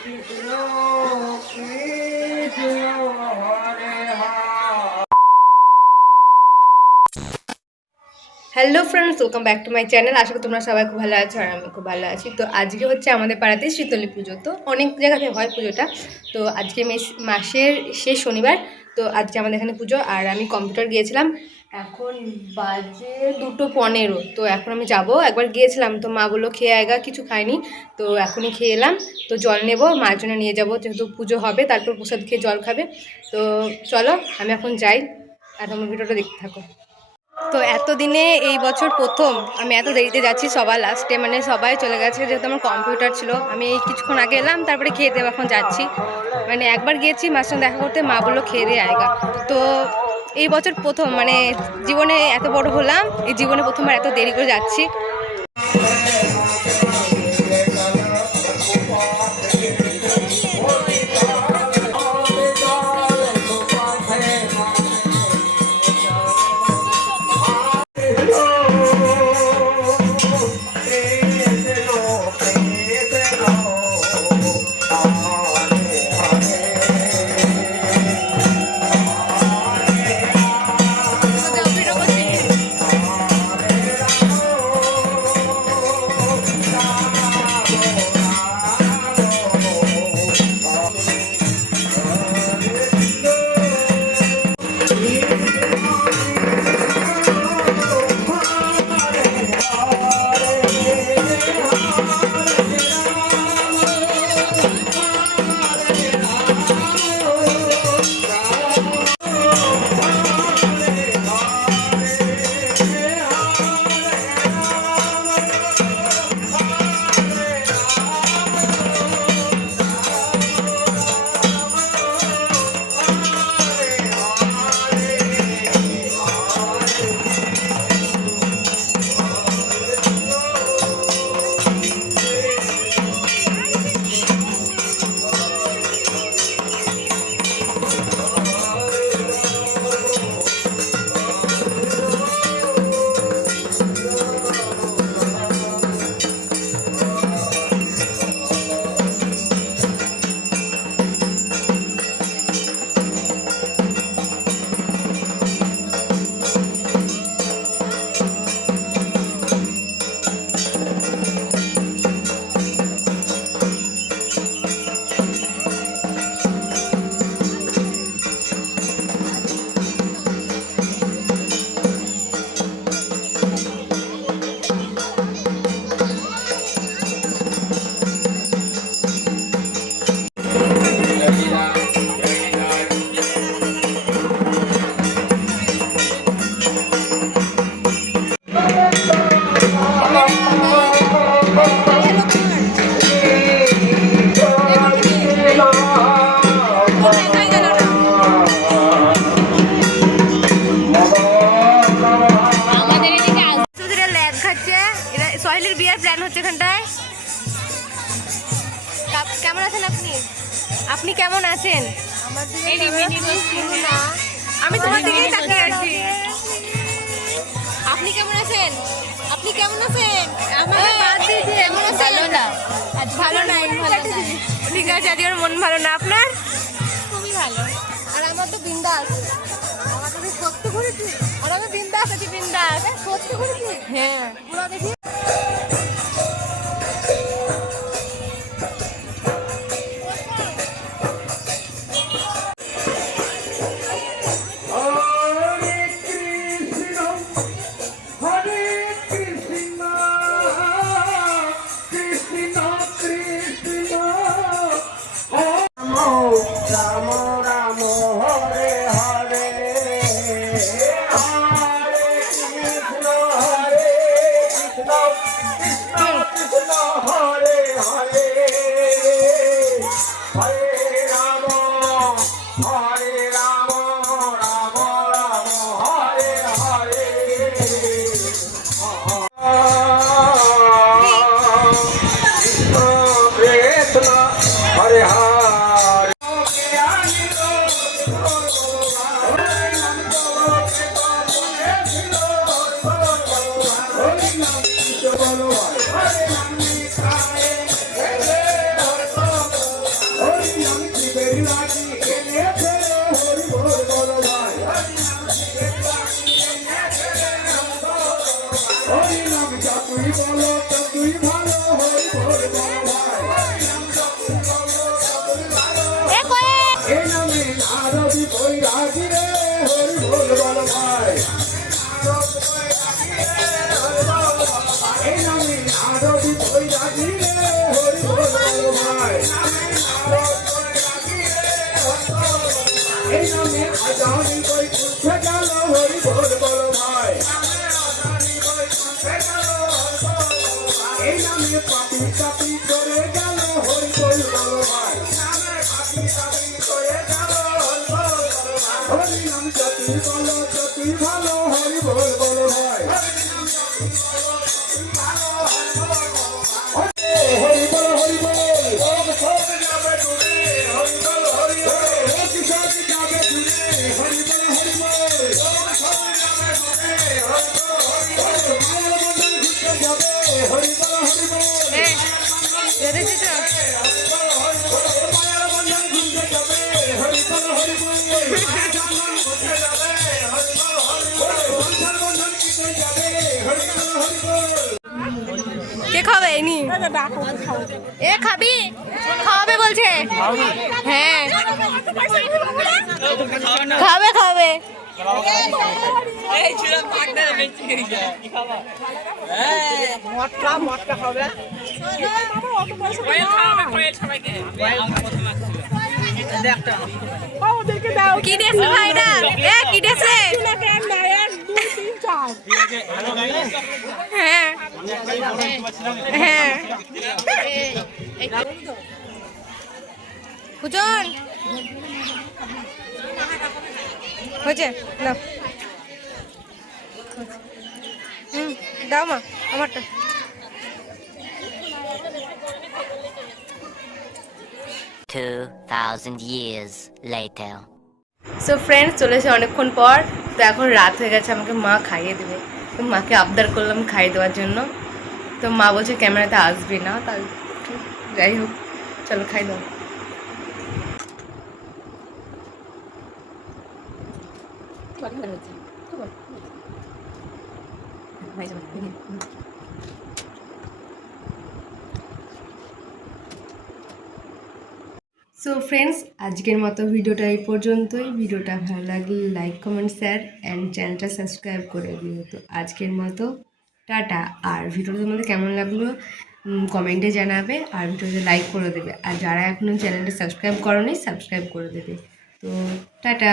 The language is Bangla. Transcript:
Hello friends, welcome back to my channel. আশা করি তোমরা সবাই খুব ভালো আছো আর আমি খুব ভালো আছি। তো আজকে হচ্ছে আমাদের পাড়াতে শীতলী পুজো। তো অনেক জায়গাতে হয় পুজোটা। তো আজকে মাসের শেষ শনিবার। তো আজকে আমাদের এখানে পুজো। আর আমি কম্পিউটার গিয়েছিলাম, এখন বাজে 2:15। তো এখন আমি যাব, একবার গিয়েছিলাম তো মা বললো খেয়ে আয়গা, কিছু খাইনি। তো এখনই খেয়ে এলাম। তো জল নেব, মায়ের জন্য নিয়ে যাব, যেহেতু পুজো হবে, তারপর প্রসাদ খেয়ে জল খাবে। তো চলো আমি এখন যাই, আর তোমরা ভিডিওটা দেখতে থাকো। তো এতদিনে এই বছর প্রথম আমি এত দেরিতে যাচ্ছি, সবার লাস্টে, মানে সবাই চলে গেছে, যেহেতু আমার কম্পিউটার ছিল। আমি এই কিছুক্ষণ আগে এলাম, তারপরে খেয়ে দেবো, এখন যাচ্ছি। মানে একবার গিয়েছি মার সঙ্গে দেখা করতে, মা বললো খেয়ে দিয়ে আয়গা। তো এই বছর প্রথম, মানে জীবনে এত বড় হলাম, এই জীবনে প্রথমবার এত দেরি করে যাচ্ছি। সোহেলের বিয়ের প্ল্যান হচ্ছে এখানটায়। কেমন আছেন আপনি? আপনি কেমন আছেন? আমি তোমার দিকেই তাকিয়ে আছি। আপনি কেমন আছেন? আপনি কেমন আছেন? কেমন আছেন? ভালো না, ঠিক আছে, আজকে আমার মন ভালো না। আপনার? খুবই ভালো। আর আমার তো বিন্দাস। আমার তো সত্যি ঘুরেছি, আর আমি বিন্দাস আছি। বিন্দাস সত্যি ঘুরেছি। হ্যাঁ, পুরো দেখি। কে খাবে এনি এ খাবি খাওয়াবে বলছে হ্যাঁ খাবে খাবে কি ডেছে ভাইটা এ কি ডেছে হ্যাঁ হ্যাঁ পূজন হয়েছে না দাও মা আমারটা years later. সো ফ্রেন্ডস চলে এসে অনেকক্ষণ পর, তো এখন রাত হয়ে গেছে, আমাকে মা খাইয়ে দেবে। তো মাকে আবদার করলাম খাইয়ে দেওয়ার জন্য, তো মা বলছে ক্যামেরাতে আসবে না, তাই যাই হোক চলো খাই দাও। সো ফ্রেন্ডস আজকের মতো ভিডিওটা এই পর্যন্তই। ভিডিওটা ভালো লাগলে লাইক কমেন্ট শেয়ার অ্যান্ড চ্যানেলটা সাবস্ক্রাইব করে দিও। তো আজকের মতো টাটা। আর ভিডিওটা তোমাদের কেমন লাগলো কমেন্টে জানাবে, আর ভিডিওতে লাইক করে দেবে, আর যারা এখনও চ্যানেলটা সাবস্ক্রাইব করোনি সাবস্ক্রাইব করে দেবে। তো টাটা।